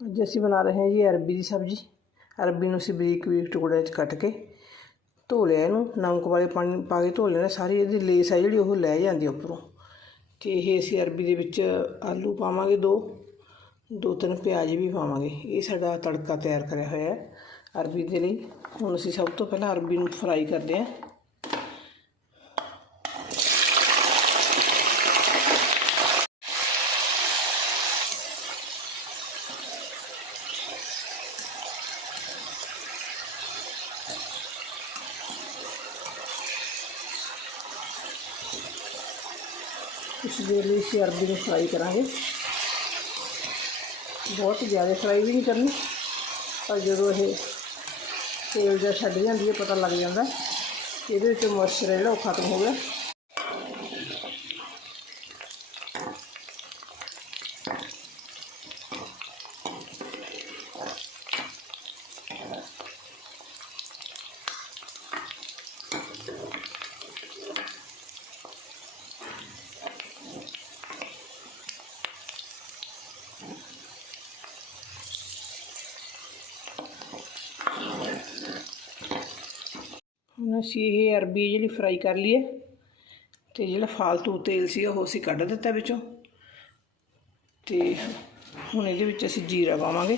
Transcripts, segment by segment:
ਅੱਜ ਅਸੀਂ ਬਣਾ ਰਹੇ ਹਾਂ ਜੀ ਅਰਬੀ ਦੀ ਸਬਜ਼ੀ। ਅਰਬੀ ਨੂੰ ਅਸੀਂ ਬਰੀਕ ਬਰੀਕ ਟੁਕੜਿਆਂ 'ਚ ਕੱਟ ਕੇ ਧੋ ਲਿਆ ਇਹਨੂੰ। ਨਮਕ ਵਾਲੇ ਪਾਣੀ ਪਾ ਕੇ ਧੋ ਲੈਣਾ। ਸਾਰੀ ਇਹਦੀ ਲੇਸ ਆ ਜਿਹੜੀ ਉਹ ਲੈ ਜਾਂਦੀ ਆ ਉੱਪਰੋਂ। ਤੇ ਇਹ ਅਸੀਂ ਅਰਬੀ ਦੇ ਵਿੱਚ ਆਲੂ ਪਾਵਾਂਗੇ ਦੋ। ਦੋ ਤਿੰਨ ਪਿਆਜ਼ ਵੀ ਪਾਵਾਂਗੇ। ਇਹ ਸਾਡਾ ਤੜਕਾ ਤਿਆਰ ਕਰਿਆ ਹੋਇਆ ਹੈ ਅਰਬੀ ਦੇ ਲਈ। ਹੁਣ ਅਸੀਂ ਸਭ ਤੋਂ ਪਹਿਲਾਂ ਅਰਬੀ ਨੂੰ ਫਰਾਈ ਕਰਦੇ ਹਾਂ। ਕੁਛ ਦੇਰ ਲਈ ਅਸੀਂ ਅਰਬੀ ਨੂੰ ਫਰਾਈ ਕਰਾਂਗੇ। ਬਹੁਤ ਜ਼ਿਆਦਾ ਫਰਾਈ ਵੀ ਨਹੀਂ ਕਰਨੀ, ਪਰ ਜਦੋਂ ਇਹ ਤੇਲ ਜਿਹਾ ਛੱਡ ਜਾਂਦੀ ਹੈ, ਪਤਾ ਲੱਗ ਜਾਂਦਾ ਇਹਦੇ ਵਿੱਚ ਮੋਇਸਚਰ ਜਿਹੜਾ ਉਹ ਖਤਮ ਹੋ ਗਿਆ। ਹੁਣ ਅਸੀਂ ਇਹ ਅਰਬੀ ਜਿਹੜੀ ਫਰਾਈ ਕਰ ਲਈਏ ਹੈ ਤੇ ਜਿਹੜਾ ਫਾਲਤੂ ਤੇਲ ਸੀ ਉਹ ਅਸੀਂ ਕੱਢ ਦਿੱਤਾ ਵਿੱਚੋਂ ਤੇ ਹੁਣ ਇਹਦੇ ਵਿੱਚ ਅਸੀਂ ਜੀਰਾ ਪਾਵਾਂਗੇ।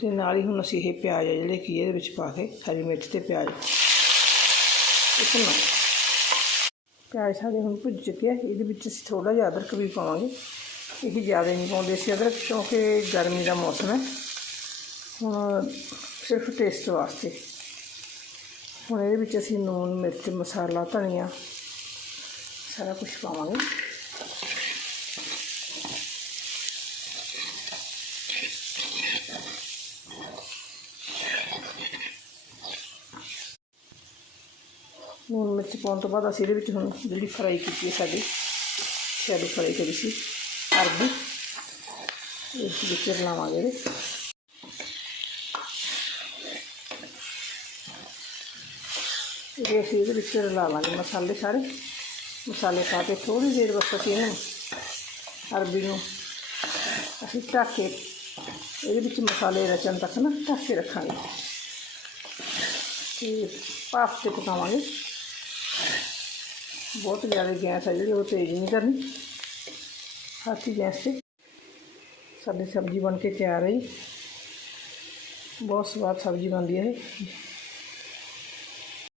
ਤੇ ਨਾਲ ਹੀ ਹੁਣ ਅਸੀਂ ਇਹ ਪਿਆਜ਼ ਆ ਜਿਹੜੇ ਕੀ ਇਹਦੇ ਵਿੱਚ ਪਾ ਕੇ ਹਰੀ ਮਿਰਚ ਤੇ ਪਿਆਜ਼। ਇਸ ਨੂੰ ਪਿਆਜ਼ ਸਾਡੇ ਹੁਣ ਭੁੱਜ ਚੁੱਕੇ ਆ, ਇਹਦੇ ਵਿੱਚ ਅਸੀਂ ਥੋੜਾ ਜਿਹਾ ਅਦਰਕ ਵੀ ਪਾਵਾਂਗੇ। ਇਹ ਜ਼ਿਆਦਾ ਨਹੀਂ ਪਾਉਂਦੇ ਸੀ ਅਦਰਕ, ਕਿਉਂਕਿ ਗਰਮੀ ਦਾ ਮੌਸਮ ਹੈ। ਹੁਣ ਸਿਰਫ ਟੇਸਟ ਵਾਸਤੇ। ਹੁਣ ਇਹਦੇ ਵਿੱਚ ਅਸੀਂ ਨੂਨ, ਮਿਰਚ, ਮਸਾਲਾ, ਧਨੀਆ, ਸਾਰਾ ਕੁਝ ਪਾਵਾਂਗੇ। ਲੂਣ ਮਿਰਚ ਪਾਉਣ ਤੋਂ ਬਾਅਦ ਅਸੀਂ ਇਹਦੇ ਵਿੱਚ ਹੁਣ ਜਿਹੜੀ ਫਰਾਈ ਕੀਤੀ ਹੈ ਸਾਡੀ ਸ਼ੈਡੋ ਫਰਾਈ ਕਰੀ ਸੀ, ਅਰਬੀ। ਇਸ ਵਿੱਚ ਰਲਾਵਾਂਗੇ ਇਹਦੇ। ਇਹ ਅਸੀਂ ਇਹਦੇ ਵਿੱਚ ਰਲਾ ਲਾਂਗੇ ਮਸਾਲੇ ਸਾਰੇ। ਮਸਾਲੇ ਪਾ ਕੇ ਥੋੜੀ ਦੇਰ ਬਸ ਅਸੀਂ ਇਹਨੂੰ ਅਰਬੀ ਨੂੰ ਅਸੀਂ ਢੱਕ ਕੇ ਇਹਦੇ ਵਿੱਚ ਮਸਾਲੇ ਰਚਣ ਤੱਕ ਨਾ ਢੱਕ ਕੇ ਰੱਖਾਂਗੇ। ਤੇ ਭਾਫ ਤੇ ਪਕਾਵਾਂਗੇ। ਬਹੁਤ ਜ਼ਿਆਦਾ ਗੈਸ ਹੈ ਜਿਹੜੀ ਉਹ ਤੇਜ਼ ਨਹੀਂ ਕਰਨੀ ਹਾਥੀ ਗੈਸ ਤੇ ਸਾਡੀ ਸਬਜ਼ੀ ਬਣ ਕੇ ਤਿਆਰ ਹੈ ਜੀ ਬਹੁਤ ਸਵਾਦ ਸਬਜ਼ੀ ਬਣਦੀ ਹੈ ਇਹ